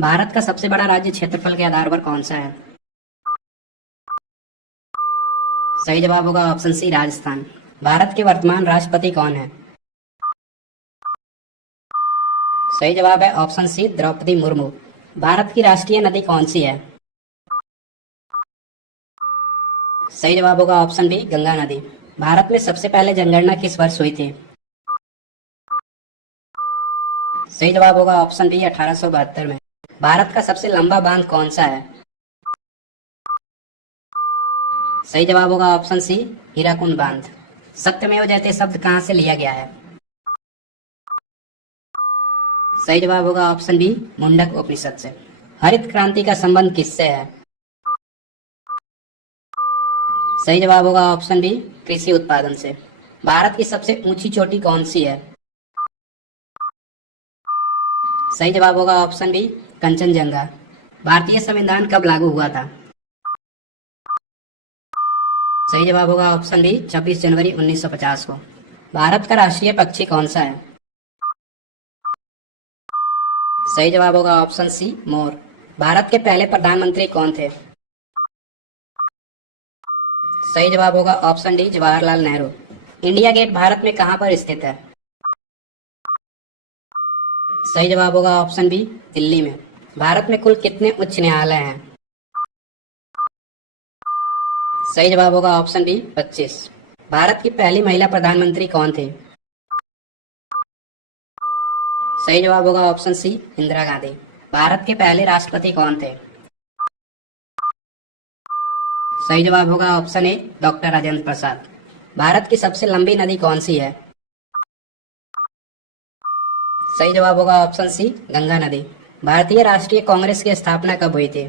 भारत का सबसे बड़ा राज्य क्षेत्रफल के आधार पर कौन सा है? सही जवाब होगा ऑप्शन सी, राजस्थान। भारत के वर्तमान राष्ट्रपति कौन है? सही जवाब है ऑप्शन सी, द्रौपदी मुर्मू। भारत की राष्ट्रीय नदी कौन सी है? सही जवाब होगा ऑप्शन बी, गंगा नदी। भारत में सबसे पहले जनगणना किस वर्ष हुई थी? सही जवाब होगा ऑप्शन बी, 1872 में। भारत का सबसे लंबा बांध कौन सा है? सही जवाब होगा ऑप्शन सी, हीराकुंड बांध। सत्यमेव जयते शब्द कहां से लिया गया है? सही जवाब होगा ऑप्शन बी, मुंडक उपनिषद से। हरित क्रांति का संबंध किससे है? सही जवाब होगा ऑप्शन बी, कृषि उत्पादन से। भारत की सबसे ऊंची चोटी कौन सी है? सही जवाब होगा ऑप्शन बी, कंचनजंगा। भारतीय संविधान कब लागू हुआ था? सही जवाब होगा ऑप्शन बी, 26 जनवरी 1950 को। भारत का राष्ट्रीय पक्षी कौन सा है? सही जवाब होगा ऑप्शन सी, मोर। भारत के पहले प्रधानमंत्री कौन थे? सही जवाब होगा option D, Jawaharlal Nehru. India Gate Bharat में कहां पर स्थित है? सही जवाब होगा ऑप्शन बी, दिल्ली में। भारत में कुल कितने उच्च न्यायालय हैं? सही जवाब होगा ऑप्शन बी, 25। भारत की पहली महिला प्रधानमंत्री कौन थी? सही जवाब होगा ऑप्शन सी, इंदिरा गांधी। भारत के पहले राष्ट्रपति कौन थे? सही जवाब होगा option A, doctor Rajendra Prasad. Bharat की सबसे लंबी नदी कौन सी है? सही जवाब होगा ऑप्शन सी, गंगा नदी। भारतीय राष्ट्रीय कांग्रेस की स्थापना कब हुई थी?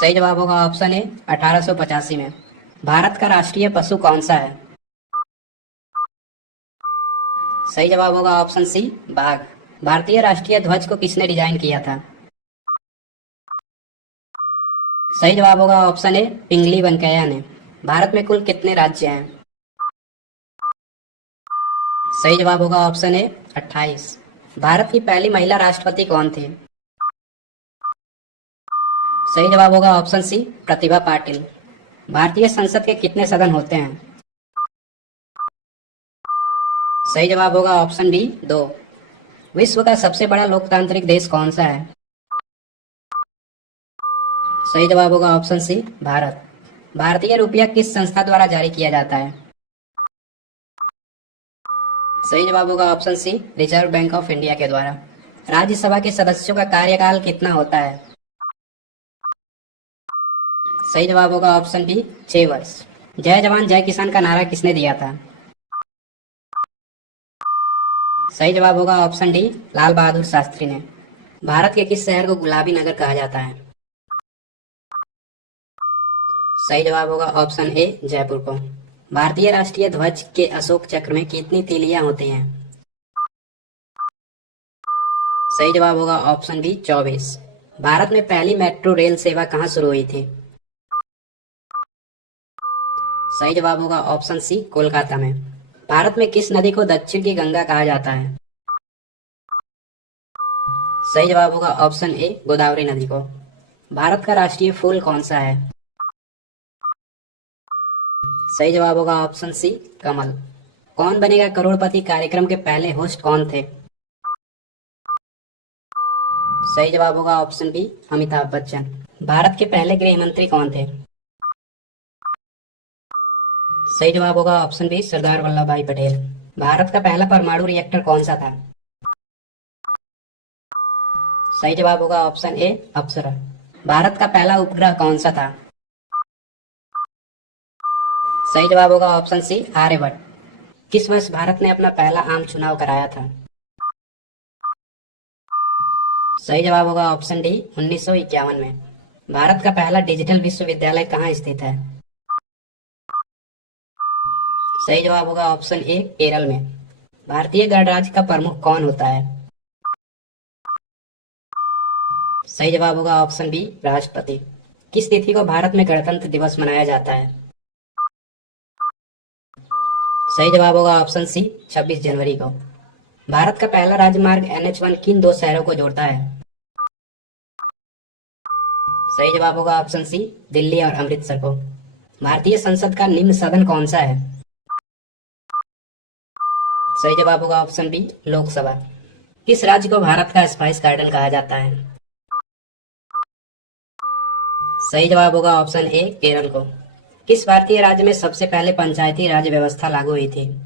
सही जवाब होगा ऑप्शन ए, 1885 में। भारत का राष्ट्रीय पशु कौन सा है? सही जवाब होगा ऑप्शन सी, बाघ। भारतीय राष्ट्रीय ध्वज को किसने डिजाइन किया था? सही जवाब होगा ऑप्शन ए, पिंगली वेंकैया ने। भारत में कुल कितने राज्य हैं? सही जवाब होगा ऑप्शन ए, 28। भारत की पहली महिला राष्ट्रपति कौन थी? सही जवाब होगा ऑप्शन सी, प्रतिभा पाटिल। भारतीय संसद के कितने सदन होते हैं? सही जवाब होगा ऑप्शन बी, 2। विश्व का सबसे बड़ा लोकतांत्रिक देश कौन सा है? सही जवाब होगा ऑप्शन सी, भारत। भारतीय रुपया किस संस्था द्वारा जारी किया जाता है? सही जवाब होगा option C, Reserve Bank of India के द्वारा। राज्यसभा के सदस्यों का कार्यकाल कितना होता है? सही जवाब होगा ऑप्शन बी, 6 वर्ष। जय जवान जय किसान का नारा किसने दिया था? सही जवाब होगा ऑप्शन डी, लाल बहादुर शास्त्री ने। भारत के किस शहर को गुलाबी नगर कहा जाता है? सही जवाब होगा ऑप्शन ए, जयपुर को। भारतीय राष्ट्रीय ध्वज के अशोक चक्र में कितनी तीलियां होती हैं? सही जवाब होगा ऑप्शन बी, 24। भारत में पहली मेट्रो रेल सेवा कहां शुरू हुई थी? सही जवाब होगा ऑप्शन सी, कोलकाता में। भारत में किस नदी को दक्षिण की गंगा कहा जाता है? सही जवाब होगा ऑप्शन ए, गोदावरी नदी को। भारत का राष्ट्रीय फूल कौन सा है? सही जवाब होगा ऑप्शन सी, कमल। कौन बनेगा करोड़पति कार्यक्रम के पहले होस्ट कौन थे? सही जवाब होगा ऑप्शन बी, अमिताभ बच्चन। भारत के पहले गृह मंत्री कौन थे? सही जवाब होगा ऑप्शन बी, सरदार वल्लभ भाई पटेल। भारत का पहला परमाणु रिएक्टर कौन सा था? सही जवाब होगा ऑप्शन ए, अप्सरा। भारत का पहला उपग्रह कौन सा था? सही जवाब होगा ऑप्शन सी, आर्यभट्ट। किस वर्ष भारत ने अपना पहला आम चुनाव कराया था? सही जवाब होगा ऑप्शन डी, 1951 में। भारत का पहला डिजिटल विश्वविद्यालय कहाँ स्थित है? सही जवाब होगा ऑप्शन ए, केरल में। भारतीय गणराज्य का प्रमुख कौन होता है? सही जवाब होगा ऑप्शन बी, राष्ट्रपति। किस तिथि को भारत में गणतंत्र दिवस मनाया जाता है? सही जवाब होगा ऑप्शन सी, 26 जनवरी को। भारत का पहला राजमार्ग NH1 किन दो शहरों को जोड़ता है? सही जवाब होगा ऑप्शन सी, दिल्ली और अमृतसर को। भारतीय संसद का निम्न सदन कौन सा है? सही जवाब होगा ऑप्शन बी, लोकसभा। किस राज्य को भारत का स्पाइस गार्डन कहा जाता है? सही जवाब होगा ऑप्शन ए, केरल को। किस भारतीय राज्य में सबसे पहले पंचायती राज व्यवस्था लागू हुई थी?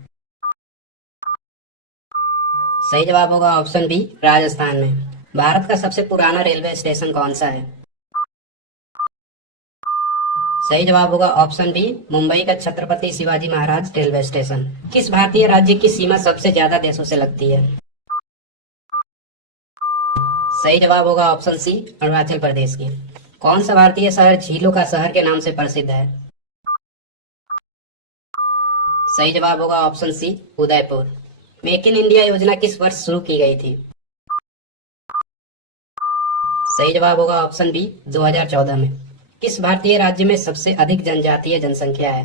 सही जवाब होगा ऑप्शन बी, राजस्थान में। भारत का सबसे पुराना रेलवे स्टेशन कौन सा है? सही जवाब होगा ऑप्शन बी, मुंबई का छत्रपति शिवाजी महाराज रेलवे स्टेशन। किस भारतीय राज्य की सीमा सबसे ज्यादा देशों से लगती है? सही जवाब होगा ऑप्शन सी, अरुणाचल प्रदेश की। कौन सा भारतीय शहर झीलों का शहर के नाम से प्रसिद्ध है? सही जवाब होगा option C, Udaipur. Make in India योजना किस वर्ष शुरू की गई थी? सही जवाब होगा ऑप्शन बी, 2014 में। किस भारतीय राज्य में सबसे अधिक जनजातीय जनसंख्या है?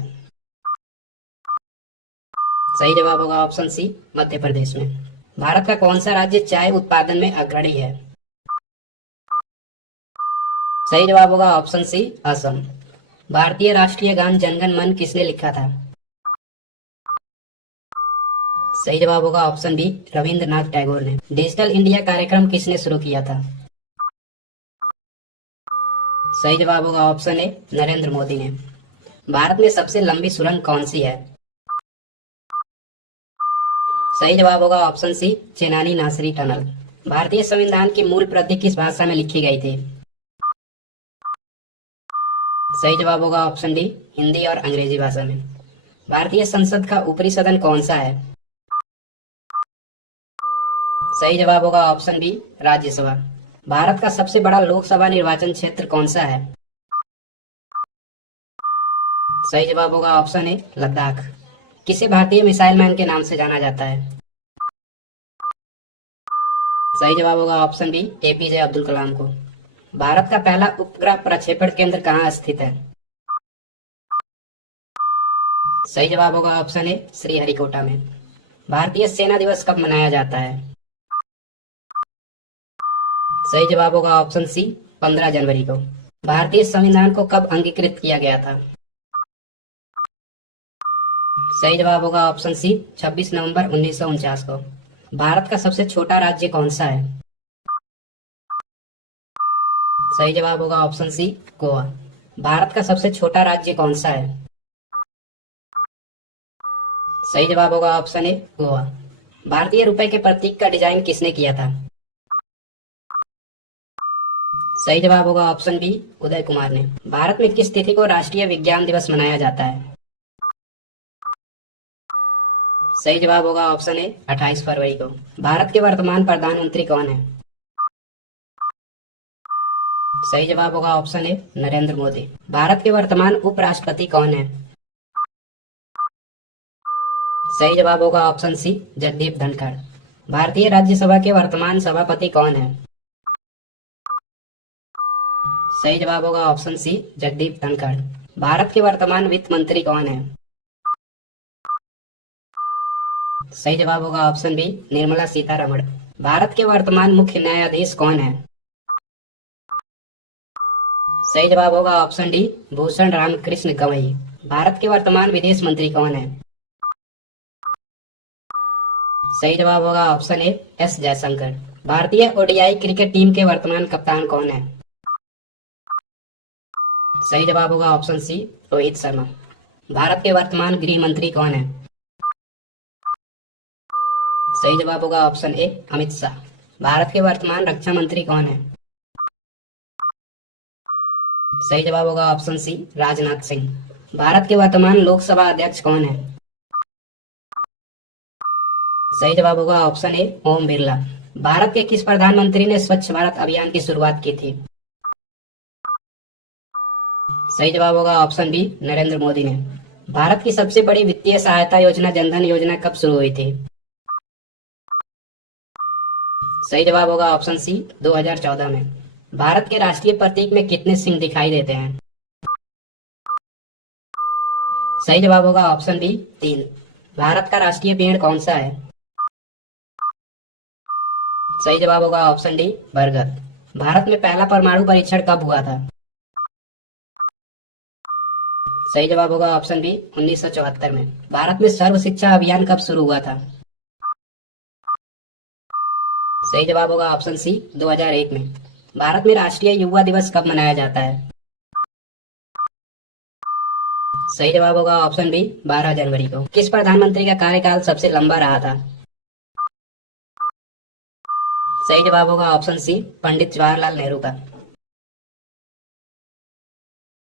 सही जवाब होगा ऑप्शन सी, मध्य प्रदेश में। भारत का कौन सा राज्य चाय उत्पादन में अग्रणी है? सही जवाब होगा ऑप्शन सी, असम। भारतीय राष्ट्रीय गान जनगण मन किसने लिखा था? सही जवाब होगा ऑप्शन बी, रविंद्रनाथ टैगोर ने। डिजिटल इंडिया कार्यक्रम किसने शुरू किया था? सही जवाब होगा ऑप्शन ए, नरेंद्र मोदी ने। भारत में सबसे लंबी सुरंग कौन सी है? सही जवाब होगा ऑप्शन सी, चेनानी नासरी टनल। भारतीय संविधान की मूल प्रति किस भाषा में लिखी गई थी? सही जवाब होगा ऑप्शन डी, हिंदी और अंग्रेजी भाषा में। भारतीय संसद का ऊपरी सदन कौन सा है? सही जवाब होगा ऑप्शन बी, राज्यसभा। भारत का सबसे बड़ा लोकसभा निर्वाचन क्षेत्र कौन सा है? सही जवाब होगा ऑप्शन ए, लद्दाख। किसे भारतीय मिसाइल मैन के नाम से जाना जाता है? सही जवाब होगा option B, APJ Abdul Kalam को। भारत का पहला उपग्रह प्रक्षेपण केंद्र कहाँ स्थित है? सही जवाब होगा ऑप्शन ए, श्रीहरिकोटा में। भारतीय सेना दिवस कब मनाया जाता है? सही जवाब होगा ऑप्शन सी, 15 जनवरी को। भारतीय संविधान को कब अंगीकृत किया गया था? सही जवाब होगा ऑप्शन सी, 26 नवंबर 1949 को। भारत का सबसे छोटा राज्य कौन सा है? सही जवाब होगा ऑप्शन सी, गोवा। भारत का सबसे छोटा राज्य कौन सा है? सही जवाब होगा ऑप्शन ए, गोवा। भारतीय रुपए के प्रतीक का डिजाइन किसने किया था? सही जवाब होगा ऑप्शन बी, उदय कुमार ने। भारत में किस तिथि को राष्ट्रीय विज्ञान दिवस मनाया जाता है? सही जवाब होगा ऑप्शन ए, 28 फरवरी को। भारत के वर्तमान प्रधानमंत्री कौन है? सही जवाब होगा ऑप्शन ए, नरेंद्र मोदी। भारत के वर्तमान उपराष्ट्रपति कौन है? सही जवाब होगा ऑप्शन सी, जगदीप धनखड़। भारतीय राज्यसभा के वर्तमान सभापति कौन है? सही जवाब होगा ऑप्शन सी, जगदीप धनखड़। भारत के वर्तमान वित्त मंत्री कौन है? सही जवाब होगा ऑप्शन बी, निर्मला सीतारमण। भारत के वर्तमान मुख्य न्यायाधीश कौन है? सही जवाब होगा ऑप्शन डी, भूषण राम कृष्ण गवई। भारत के वर्तमान विदेश मंत्री कौन है? सही जवाब होगा ऑप्शन ए, एस जयशंकर। भारतीय ODI क्रिकेट टीम के वर्तमान कप्तान कौन है? सही जवाब होगा ऑप्शन सी, रोहित शर्मा। भारत के वर्तमान गृह मंत्री कौन है? सही जवाब होगा ऑप्शन ए, अमित शाह। भारत के वर्तमान रक्षा मंत्री कौन है? सही जवाब होगा ऑप्शन सी, राजनाथ सिंह। भारत के वर्तमान लोकसभा अध्यक्ष कौन है? सही जवाब होगा ऑप्शन ए, ओम बिरला। भारत के किस प्रधानमंत्री ने स्वच्छ भारत अभियान की शुरुआत की थी? सही जवाब होगा ऑप्शन बी, नरेंद्र मोदी ने। भारत की सबसे बड़ी वित्तीय सहायता योजना जनधन योजना कब शुरू हुई थी? सही जवाब होगा ऑप्शन सी, 2014 में। भारत के राष्ट्रीय प्रतीक में कितने सिंह दिखाई देते हैं? सही जवाब होगा ऑप्शन बी, 3। भारत का राष्ट्रीय पेड़ कौन सा है? सही जवाब होगा ऑप्शन डी बरगद। भारत में पहला परमाणु परीक्षण कब हुआ था? सही जवाब होगा ऑप्शन बी 1974 में। भारत में सर्व शिक्षा अभियान कब शुरू हुआ था? सही जवाब होगा ऑप्शन सी 2001 में। भारत में राष्ट्रीय युवा दिवस कब मनाया जाता है? सही जवाब होगा ऑप्शन बी 12 जनवरी को। किस प्रधानमंत्री का कार्यकाल सबसे लंबा रहा था? सही जवाब होगा ऑप्शन सी पंडित जवाहरलाल नेहरू का।